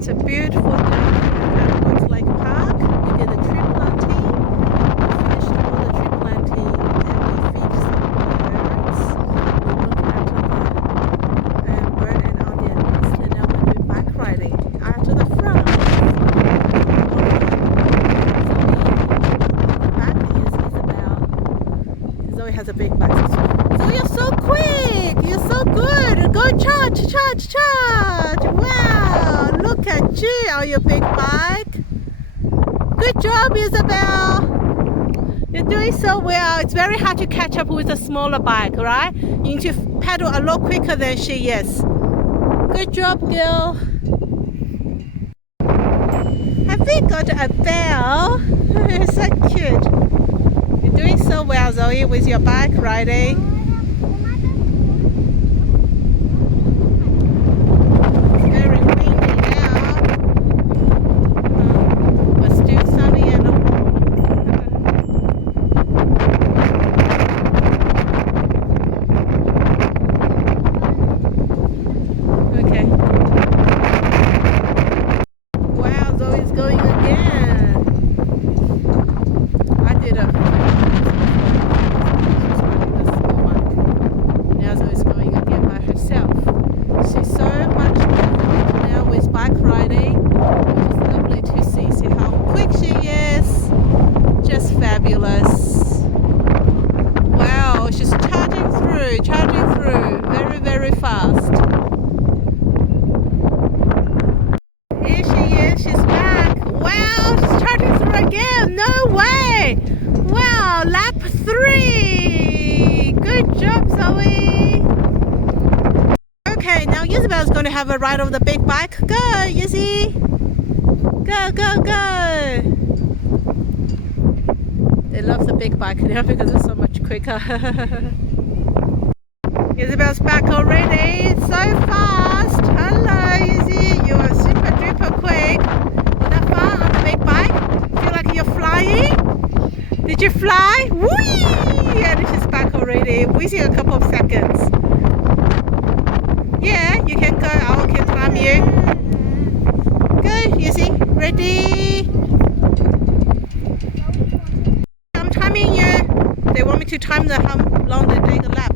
It's a beautiful day at Lodge Lake Park. We did a tree planting. We finished all the tree planting. Then we feed some birds. We look at the bird and audience. And now we'll be bike riding out to the front. On the back is Isabel. Zoe has a big bike. So you're so quick. You're so good. Go charge, charge, charge. Wow. Look at you on your big bike. Good job, Isabel. You're doing so well. It's very hard to catch up with a smaller bike, right? You need to pedal a lot quicker than she is. Good job, girl. Have we got a bell? It's so cute. You're doing so well, Zoe, with your bike riding. Wow, she's charging through very, very fast. Here she is, she's back. Wow, she's charging through again. No way. Wow, lap 3. Good job, Zoe. Okay, now Isabel's going to have a ride of the big bike. Go, Izzy. Go, go, go. They love the big bike now because it's so much quicker. Isabel's back already. It's so fast. Hello, Izzy. You are super duper quick. Was that fun on the big bike? Feel like you're flying? Did you fly? Whee! And she's back already. Within a couple of seconds. Yeah, you can go. I can climb you. Go, Izzy. Ready? They want me to time the how long they take a lap.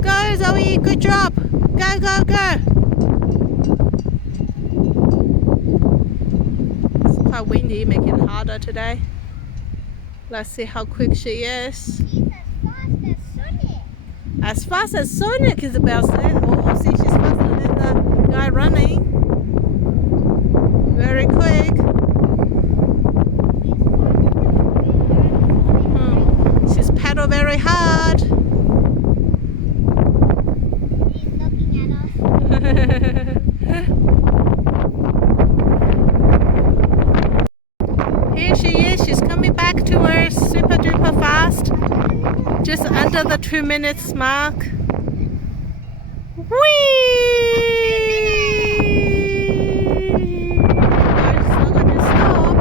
Go, Zoe, good job. Go, go, go. It's quite windy, making it harder today. Let's see how quick she is. She's as fast as Sonic, Isabel said. Oh, see, she's faster than the guy running. Very quick. Pedal very hard. He's looking at us. Here she is. She's coming back to us super duper fast. Just under the 2 minutes mark. Whee! It's not going to stop.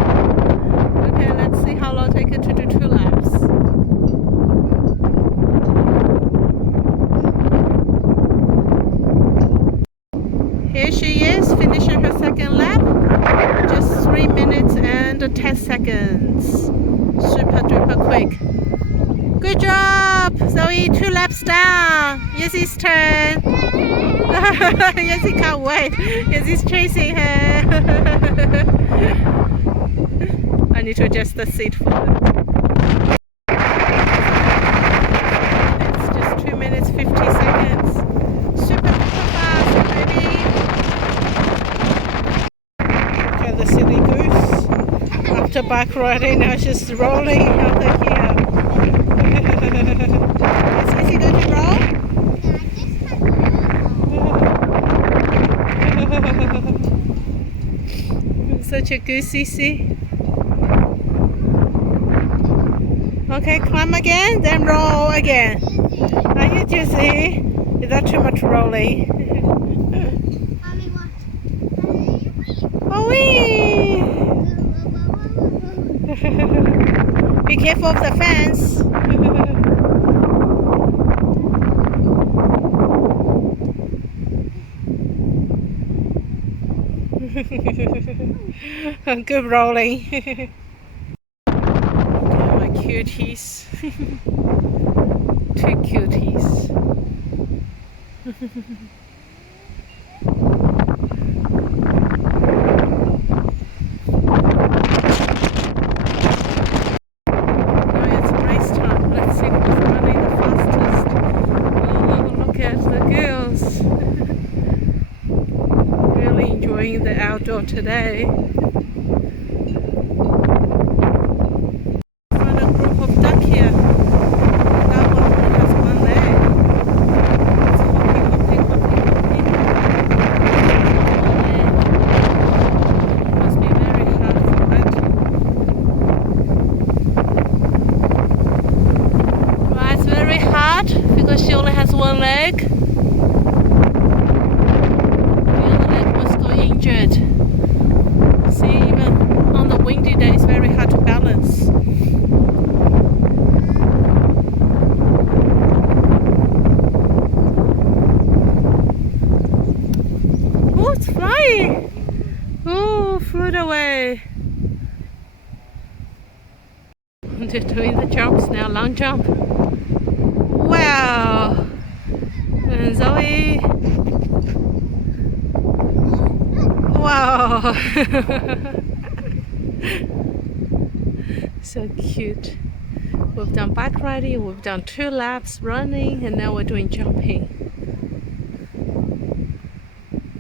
Okay, let's see how long it takes her to do 2 laps. Here she is, finishing her second lap. Just 3 minutes and 10 seconds. Super duper quick. Good job, Zoe. 2 laps down. Izzy's turn. Izzy can't wait. Izzy's chasing her. I need to adjust the seat for them. It's just 2 minutes 50 seconds. Super fast, baby. Look at the silly goose. After bike riding, now she's rolling out the gear. Is Izzy going to roll? Such a goosey, see? Okay, climb again, then roll again. Are you dizzy? Is that too much rolling? Oh, wee! Be careful of the fence. Good rolling. My cuties. Two cuties. Now it's race time. Let's see who's running the fastest. Oh, look at the girls. Really enjoying the outdoor today. Found a group of duck here. That one only has one leg. It's hopping, hopping, hopping. Must be very hard for it. Right, it's very hard because she only has one leg. The other leg must go injured. See, even on the windy day, it's very hard to balance. Oh, it's flying! Oh, flew away. They're doing the jumps now, long jump. Wow! And Zoe. Wow! So cute. We've done bike riding, we've done 2 laps running, and now we're doing jumping.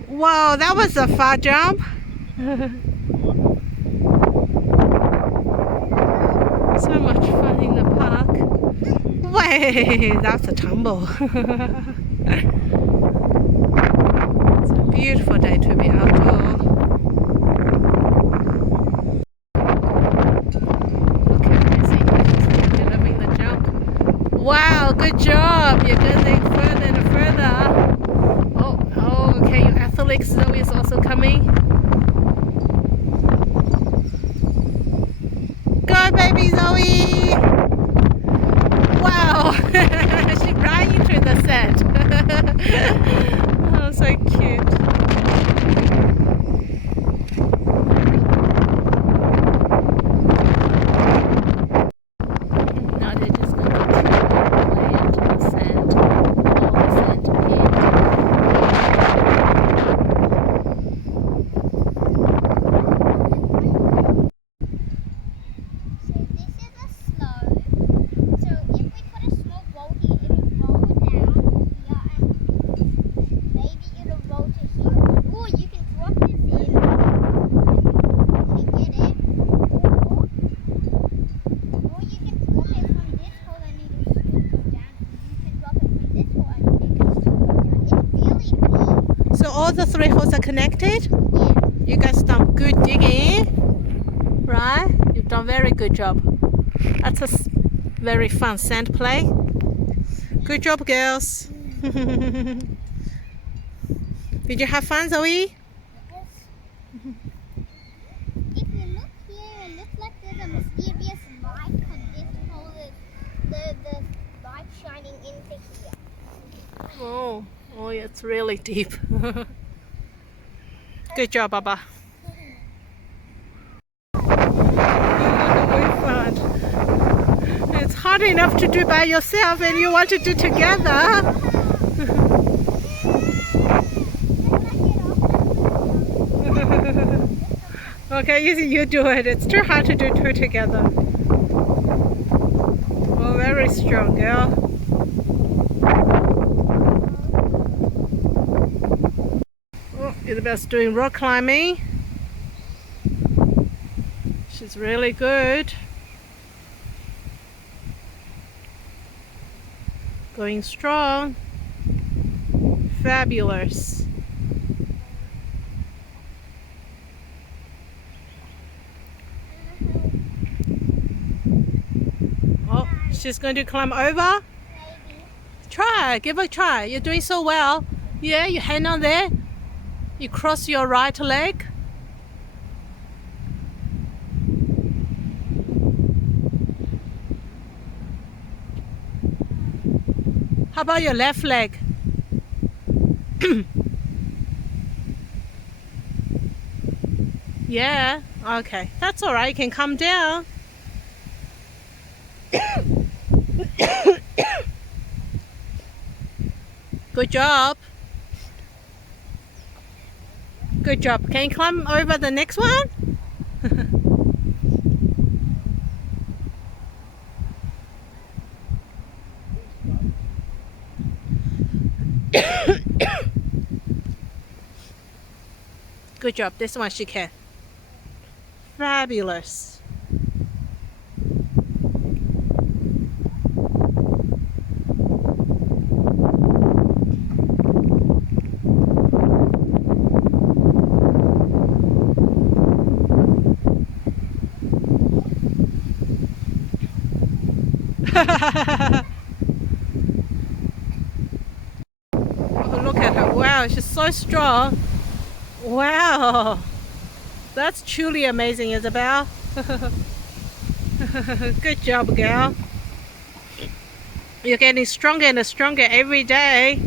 Wow, that was a far jump. So much fun in the park. Way, that's a tumble. It's a beautiful day to be outdoor. Look at Missy, she's delivering the jump. Wow, good job. You're getting further and further. Oh, okay, your athlete Zoe is also coming. Go, baby Zoe! Wow, she ran into the set. Oh, so cute. Now they're just going to play into the sand, all the sand pit. So this is a slope. So if we put a small bolt here, it'll roll down here and maybe it'll roll to here. Or you can drop this in and get it. Or you can drop it from this hole and it'll still go down. You can drop it from this hole and it can still go down. It's really deep. So all the 3 holes are connected? Yeah. You guys done good digging, right? You've done very good job. That's a very fun sand play. Good job, girls. Did you have fun, Zoe? If you look here, it looks like there's a mysterious light because this hole is the light shining into here. Oh, it's really deep. Good job, Baba. Very fun. It's hard enough to do by yourself, and you want to do together. Okay, you do it. It's too hard to do 2 together. Oh, very strong, girl. Oh, Isabel's doing rock climbing. She's really good. Going strong. Fabulous. Oh, she's going to climb over. Maybe. Try, give it a try. You're doing so well. Yeah, you hand on there. You cross your right leg. How about your left leg? Yeah, okay. That's all right. You can come down. Good job. Good job. Can you climb over the next one? Good job. This one she can. Fabulous. Oh, look at her. Wow, she's so strong. Wow. That's truly amazing, Isabel. Good job, girl. You're getting stronger and stronger every day.